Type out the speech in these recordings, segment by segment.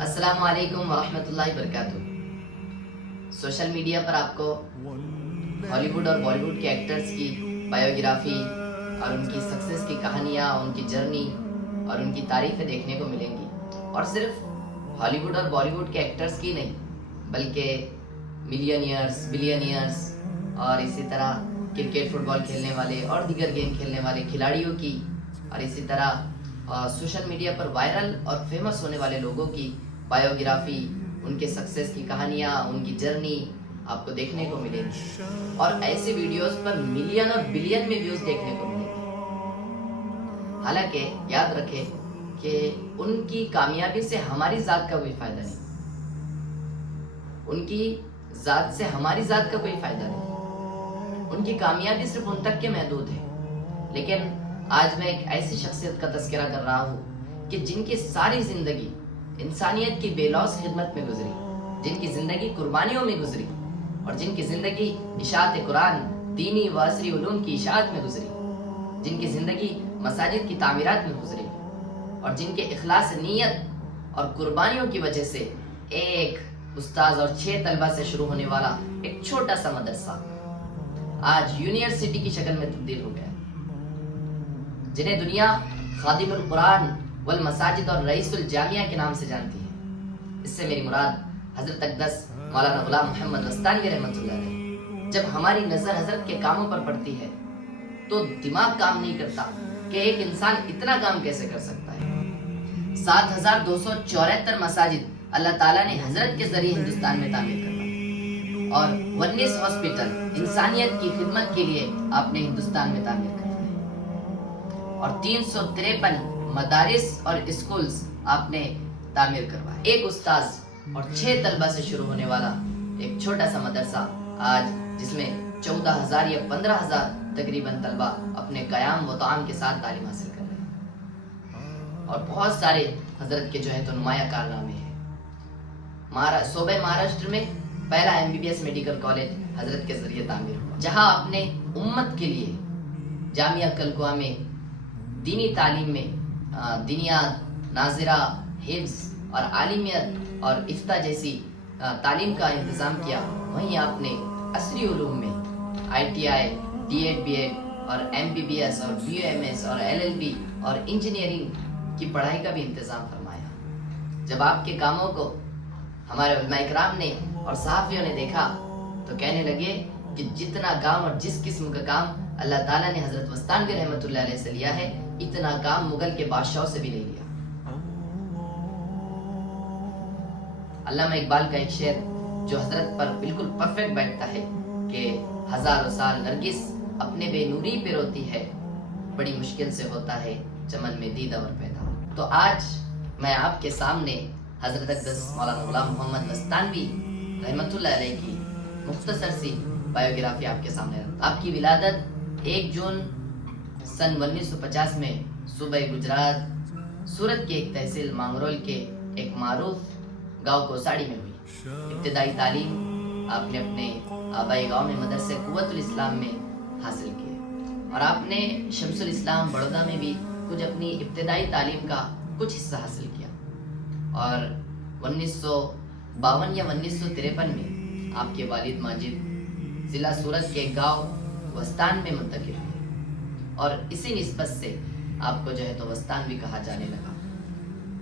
السلام علیکم ورحمۃ اللہ وبرکاتہ۔ سوشل میڈیا پر آپ کو ہالی ووڈ اور بالی ووڈ کے ایکٹرز کی بایوگرافی اور ان کی سکسیس کی کہانیاں، ان کی جرنی اور ان کی تعریفیں دیکھنے کو ملیں گی، اور صرف ہالی ووڈ اور بالی ووڈ کے ایکٹرز کی نہیں بلکہ ملینئرز، بلینئرز اور اسی طرح کرکٹ، فٹ بال کھیلنے والے اور دیگر گیم کھیلنے والے کھلاڑیوں کی، اور اسی طرح سوشل میڈیا پر وائرل اور فیمس ہونے والے لوگوں کی بایوگرافی، ان کے سکسیس کی کہانیاں، ان کی جرنی آپ کو دیکھنے کو ملے گی، اور ایسے ویڈیوز پر ملین اور بلین میں ویوز دیکھنے کو ملیں گے۔ حالانکہ یاد رکھیں کہ ان کی کامیابی سے ہماری ذات کا کوئی فائدہ نہیں، ان کی ذات سے ہماری ذات کا کوئی فائدہ نہیں، ان کی کامیابی صرف ان تک کے محدود ہے۔ لیکن آج میں ایک ایسی شخصیت کا تذکرہ کر رہا ہوں کہ جن کی ساری زندگی انسانیت کی بے لوث خدمت میں گزری، جن کی زندگی قربانیوں میں گزری، اور جن کی زندگی اشاعت قرآن، دینی و عصری علوم کی اشاعت میں گزری، جن کی زندگی مساجد کی تعمیرات میں گزری، اور جن کے اخلاص نیت اور قربانیوں کی وجہ سے ایک استاذ اور 6 طلبہ سے شروع ہونے والا ایک چھوٹا سا مدرسہ آج یونیورسٹی کی شکل میں تبدیل ہو گیا، جنہیں دنیا خادم القرآن والمساجد اور رئیس الجامعہ کے نام سے جانتی ہے۔ اس سے میری مراد حضرت اقدس مولانا غلام محمد وستانوی رحمۃ اللہ علیہ۔ جب ہماری نظر حضرت کے کاموں پر پڑتی ہے تو دماغ کام نہیں کرتا کہ ایک انسان اتنا کام کیسے کر سکتا ہے۔ 7274 مساجد اللہ تعالیٰ نے حضرت کے ذریعے ہندوستان میں تعمیر کروائی، اور 19 ہاسپٹل انسانیت کی خدمت کے لیے آپ نے ہندوستان میں تعمیر کروائی، اور 353 مدارس اور اسکولز آپ نے تعمیر کروائے۔ ایک استاذ اور 6 طلبہ سے شروع ہونے والا ایک چھوٹا سا مدرسہ آج جس میں 14,000 یا 15,000 تقریباً طلبہ اپنے قیام و طعام کے ساتھ تعلیم حاصل کر رہے ہیں، اور بہت سارے حضرت کے جو ہے تو نمایاں کارنامے ہیں۔ صوبہ مہاراشٹر میں پہلا MBBS میڈیکل کالج حضرت کے ذریعے تعمیر ہوا، جہاں آپ نے امت کے لیے جامعہ کلکوا میں دینی تعلیم میں دینیات، ناظرہ، حفظ اور عالمیت اور افتاء جیسی تعلیم کا انتظام کیا۔ وہیں آپ نے عصری علوم میں ITI، D.Ed، B.Ed اور MBBS اور BAMS اور LLB اور انجینئرنگ کی پڑھائی کا بھی انتظام فرمایا۔ جب آپ کے کاموں کو ہمارے علماء کرام نے اور صحافیوں نے دیکھا تو کہنے لگے کہ جتنا کام اور جس قسم کا کام اللہ تعالیٰ نے حضرت وستانوی رحمۃ اللہ علیہ سے لیا ہے، اتنا کام مغل کے بادشاہوں سے بھی نہیں لیا۔ علامہ اقبال کا ایک شعر جو حضرت پر بالکل پرفیکٹ بیٹھتا ہے کہ ہزاروں سال نرگس اپنے بے نوری پہ روتی ہے، بڑی مشکل سے ہوتا ہے چمن میں دید اور پیدا۔ تو آج میں آپ کے سامنے حضرت اقدس مولانا غلام محمد وستانوی رحمۃ اللہ علیہ کی مختصر سی بایوگرافی آپ کے سامنے رکھتا ہوں۔ آپ کی ولادت 1 جون سن 1950 میں صوبہ گجرات سورت کی ایک تحصیل مانگرول کے ایک معروف گاؤں کوساڑی میں ہوئی۔ ابتدائی تعلیم آپ نے اپنے آبائی گاؤں میں مدرسہ قوت الاسلام میں حاصل کی، اور آپ نے شمس الاسلام بڑودہ میں بھی کچھ اپنی ابتدائی تعلیم کا کچھ حصہ حاصل کیا، اور 1952 یا 1953 میں آپ کے والد ماجد ضلع سورت کے گاؤں وستان میں منتقل ہوئے، اور اسی نسبت سے آپ کو جو ہے تو وستانوی کہا جانے لگا،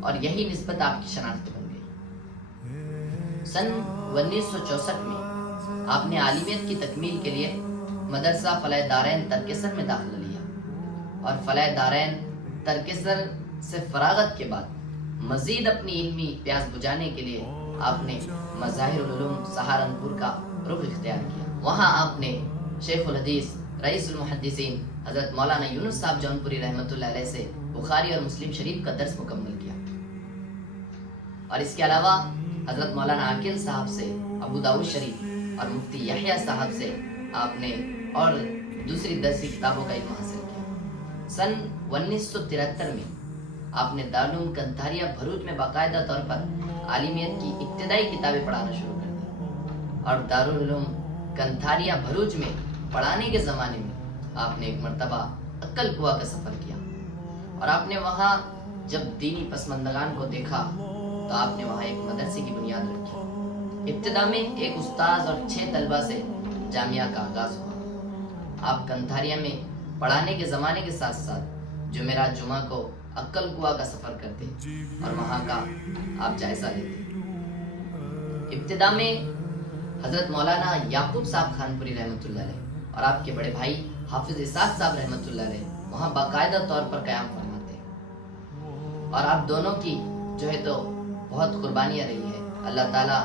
اور یہی نسبت آپ کی شناخت بن گئی۔ سن 1964 میں آپ نے عالمیت کی تکمیل کے لیے مدرسہ فلاح دارین ترکسر میں داخلہ لیا، اور فلاح دارین ترکسر سے فراغت کے بعد مزید اپنی علمی پیاس بجھانے کے لیے آپ نے مظاہر العلوم سہارنپور کا رخ اختیار کیا۔ وہاں آپ نے شیخ الحدیث رئیس المحدثین حضرت مولانا یونس صاحب جونپوری رحمۃ اللہ علیہ سے بخاری اور مسلم شریف کا درس مکمل کیا، اور اس کے علاوہ حضرت مولانا عاقل صاحب سے ابو داؤد شریف اور مفتی یحییٰ صاحب سے آپ نے اور دوسری درسی کتابوں کا علم حاصل کیا۔ سن 1973 میں آپ نے دارالعلوم کنتھاریہ بھروچ میں باقاعدہ طور پر عالمیت کی ابتدائی کتابیں پڑھانا شروع کر دی، اور دارالعلوم کنتھاریہ بھروچ میں پڑھانے کے زمانے میں آپ نے ایک مرتبہ عقل قوا کا سفر کیا، اور آپ نے وہاں جب دینی پسماندگان کو دیکھا تو آپ نے وہاں ایک مدرسے کی بنیاد رکھی۔ ابتدا میں ایک استاذ اور 6 طلبہ سے جامعہ کا آغاز ہوا۔ آپ کنتھاریا میں پڑھانے کے زمانے کے ساتھ ساتھ جمعرات جمعہ کو عقل قوا کا سفر کرتے اور وہاں کا آپ جائزہ لیتے۔ ابتدا میں حضرت مولانا یعقوب صاحب خانپوری رحمۃ اللہ علیہ اور آپ کے بڑے بھائی حافظ اسحاق صاحب رحمۃ اللہ علیہ وہاں باقاعدہ طور پر قیام فرماتے اور آپ دونوں کی جو ہے تو بہت قربانیاں رہی ہے۔ اللہ تعالیٰ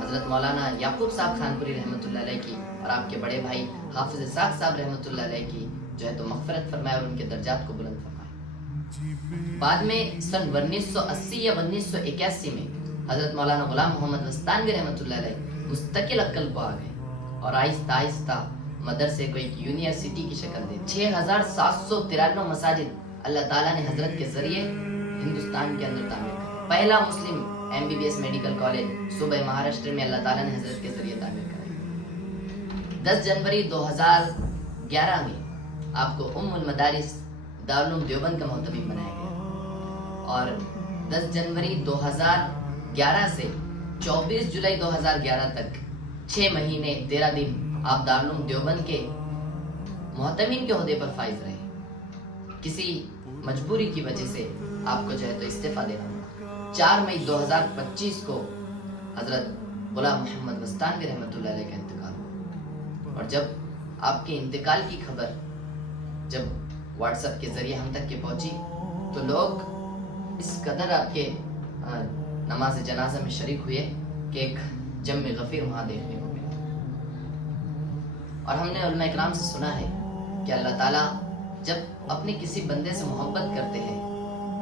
حضرت مولانا یعقوب صاحب خانپوری رحمۃ اللہ علیہ کی اور آپ کے بڑے بھائی حافظ اسحاق صاحب رحمۃ اللہ علیہ کی جو ہے تو مغفرت فرمائے اور ان کے درجات کو بلند فرمائے۔ بعد میں سن 1980 یا 1981 میں حضرت مولانا غلام محمد مستانوی رحمۃ اللہ علیہ مستقل عقل کو آ گئے اور آہستہ آہستہ مدرسے کو ایک یونیورسٹی کی شکل دی۔ 6793 مساجد اللہ تعالیٰ نے حضرت کے ذریعے ہندوستان کے اندر تعمیر کرائی۔ پہلا مسلم MBBS میڈیکل کالج صوبہ مہاراشٹر میں اللہ تعالیٰ نے حضرت کے ذریعے تعمیر کرائی۔ 10 جنوری 2011 میں آپ کو المدارس دارالعلوم دیوبند کا محتمم بنایا گیا اور 10 جنوری 2011 سے 24 جولائی 2011 تک 6 مہینے 13 دن آپ دارالعلوم دیوبند کے محتمم کے عہدے پر فائز رہے۔ کسی مجبوری کی وجہ سے آپ کو جو ہے تو استعفیٰ دینا پڑا۔ 4 مئی 2025 کو حضرت غلام محمد مستانوی رحمۃ اللہ علیہ کا انتقال ہوا اور جب آپ کے انتقال کی خبر جب واٹس ایپ کے ذریعے ہم تک کے پہنچی تو لوگ اس قدر آپ کے نماز جنازہ میں شریک ہوئے کہ ایک جم غفیر وہاں دیکھنے کو ملا۔ اور ہم نے علماء اکرام سے سنا ہے کہ اللہ تعالیٰ جب اپنے کسی بندے سے محبت کرتے ہیں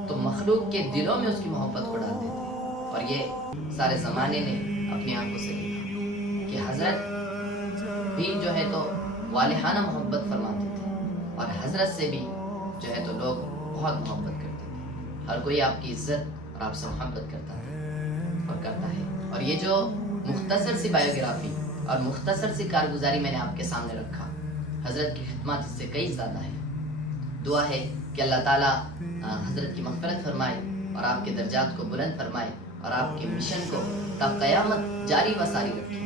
تو مخلوق کے دلوں میں اس کی محبت کو ڈال دیتے ہیں اور یہ سارے زمانے نے اپنی آنکھوں سے دیکھا کہ حضرت بھی جو ہے تو والہانہ محبت فرماتے تھے اور حضرت سے بھی جو ہے تو لوگ بہت محبت کرتے تھے۔ ہر کوئی آپ کی عزت اور آپ سے محبت کرتا تھا اور کرتا ہے۔ اور یہ جو مختصر سی بایوگرافی اور مختصر سی کارگزاری میں نے آپ کے سامنے رکھا، حضرت کی خدمات اس سے کئی زیادہ ہے۔ دعا ہے کہ اللہ تعالیٰ حضرت کی مغفرت فرمائے اور آپ کے درجات کو بلند فرمائے اور آپ کے مشن کو تا قیامت جاری و ساری رکھے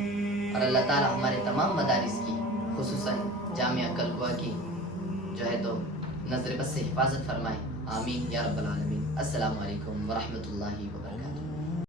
اور اللہ تعالیٰ ہمارے تمام مدارس کی خصوصاً جامعہ عقل قوا کی جو ہے تو نظر بس سے حفاظت فرمائے۔ آمین یا رب العالمین۔ السلام علیکم ورحمۃ اللہ وبرکاتہ۔